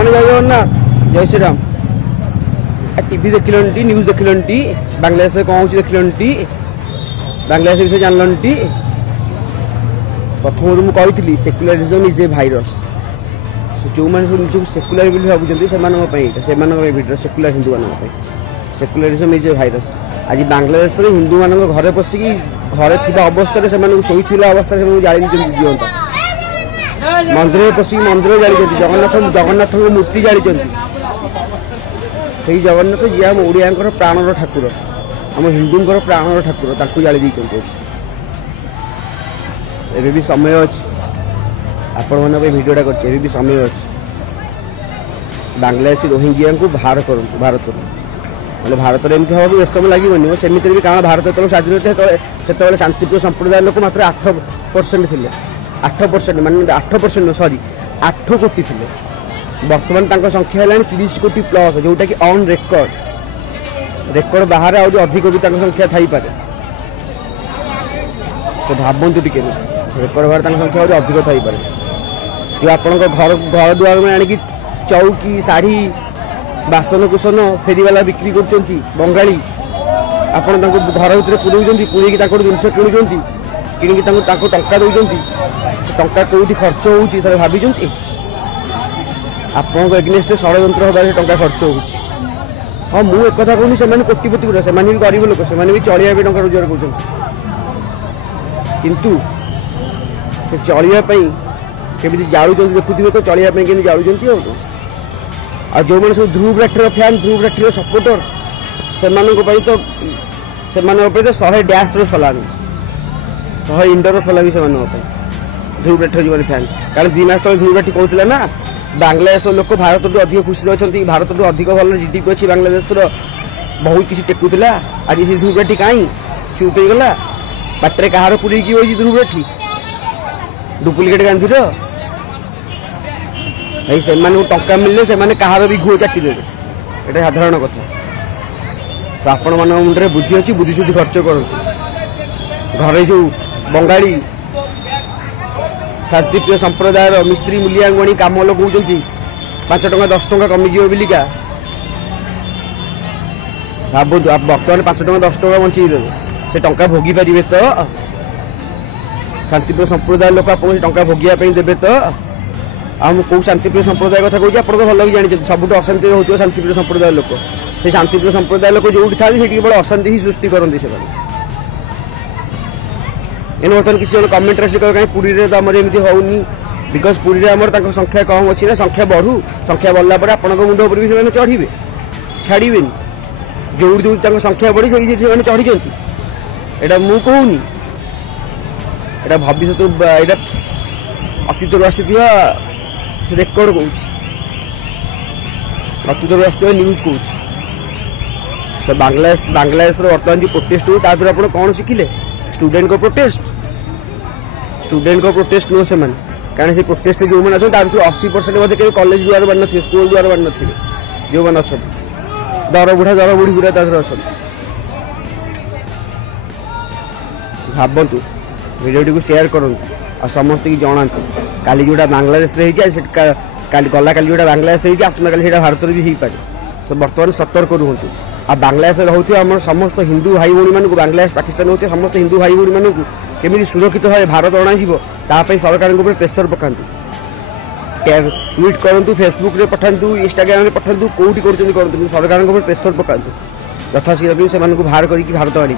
ଜଣେ ଜୟ ଜଗନ୍ନାଥ ଜୟ Shriram. TV देखिलंटी news देखिलंटी Bangladesh कौन होची देखिलंटी बांग्लादेश विषय जानलंटी। प्रथम मुझे कही सेक्युलरिज्म इज ए भाइरस। जो मैंने निजक सेक्युलर भावुं से भिडियो सेक्युलर हिंदू मान सेक्युलरिज्म इज ए भाइरस। आज बांग्लादेश में हिंदू मान घरे पशिकी घरे थी अवस्था शोई अवस्था जाली जीवंत मंदिर पशिकी मंदिर जाली जगन्नाथ मूर्ति जाली से जगन्नाथ जी आम ओडिया प्राणर ठाकुर आम हिंदूंकर प्राणर ठाकुर ताकू जाली एबे भी समय अच्छी आपण मैंने भिडियोटा कर समय अच्छी बांग्लादेशी रोहिंग्या को बाहर करूँ भारत मतलब भारत में एमती हम बेस समय लगे सेमती भी कारण भारत जो स्वाधीन से शांतिप्रिय संप्रदाय लोक मात्र 8% थे 8% मान 8% सॉरी 8 कोटी थे बर्तमान संख्या है 30 कोटी प्लस जोटा कि ऑन रेकर्ड बाहर अधिक भी संख्या थी पारे से भावतु टी रेकर्ड बाहर संख्या अधिक थी पारे जो आपण घर घर द्वार में आणिक चौकी शाढ़ी बासन कुसन फेरीवाला बिक्री कर बंगाली आपण घर भर पुरौं पुरैकी जिनस किणुंट किणिकी टंका दौरान टंका कौटी खर्च होती भाभी आपको एग्नेस्ट षड्यंत्र हबार टंका खर्च हो हाँ मुझे एक कथा कहूँ से कोटिपति गुड़ा से भी गरीब लोक से भी चलिया टंका रोजगार कर किंतु से चलियापी केमी जालुं देखुए तो चलियापी केमी जालुं आ जो मैंने सब ध्रुव राठीर फैन ध्रुव राठीर सपोर्टर से तो 100 डैश सलामी 100 इंडोर सलामी से ध्रुव राठीर जो फैन कारण 2 मास तक ध्रुव राठी कहते ना बांग्लादेश लोक भारत तो अधिक खुशी अच्छा भारत तो अधिक भल जीडीपी अच्छी बांग्लादेश बहुत किसी टेकुला आज से ध्रुव राठी कहीं चुप हो गला बाटर कहार पुरी ध्रुव राठी डुप्लिकेट गांधी भाई से टंका मिलने से कहार भी घुओ चाटी देवे ये साधारण कथा तो आपण मान मुंडे बुद्धि अच्छी बुद्धि शुद्धि खर्च करूँ घरे जो बंगाली शांतिप्रिय संप्रदाय मिस्त्री मूलियांगणी कम लगाऊँ 5 टंका 10 टंका कमिज बिलिका भावु बर्तमान 5 टंका 10 टंका बंचे देवे से टंका भोगी पारे तो शांतिप्रिय संप्रदाय लोक आप टंका भोगियापी देवे तो कौ शांतिप्रिय संप्रदाय कथा कहूँ आप भल भी जानते सबुठ अशांति होती शांतिप्रिय संप्रदाय लोक से शांतिप्रिय संप्रदाय लोक जो था केवल अशांति ही सृष्टि करते से इन बर्तमान किसी कमेंट राशि कहीं पुरी में तो आम एमती होनी बिकज पुरी में संख्या कम अच्छी ना संख्या बढ़ू संख्या बढ़ला आपण मुंड उपर भी चढ़े छाड़े जो जो संख्या बढ़ी से चढ़ी यहाँ मु कहूनी यहाँ भविष्य यहाँ अतीत आसी रेकर्ड कौच अतीत आस न्यूज कौच तो बांग्लादेश बर्तमान जो प्रोटेस्ट हो आप कौन शिखिले स्टूडेंट को प्रोटेस्ट नुह से कारण से प्रोटेस्ट जो मैंने अच्छा 80% बोधे कहीं कॉलेज द्वार बार थे स्कूल द्वार बार थे जो मैंने अच्छा दर बुढ़ा दर बुढ़ी गुड़ा अच्छा भावतु भिडियो को शेयर करूँ और समस्त की जनातु काली जोड़ा बांग्लादेश गला काली जोड़ा बांग्लादेश आसना काली भारत भी हो पाए तो बर्तमान सतर्क रुहतु आ बांग्लादेश होती आम समस्त हिंदू भाई भाई मानक बांग्लादेश पाकिस्तान होते समस्त हिंदू भाई भाई मानक केमी सुरक्षित भाव भारत अणाई सरकार प्रेसर पकातु ट्वीट करूँ फेसबुक रे पठातु इंस्टाग्राम रे पठातु कौटी करूँ सरकार प्रेसर पकातु यथाशीघ्र से बाहर करके भारत आने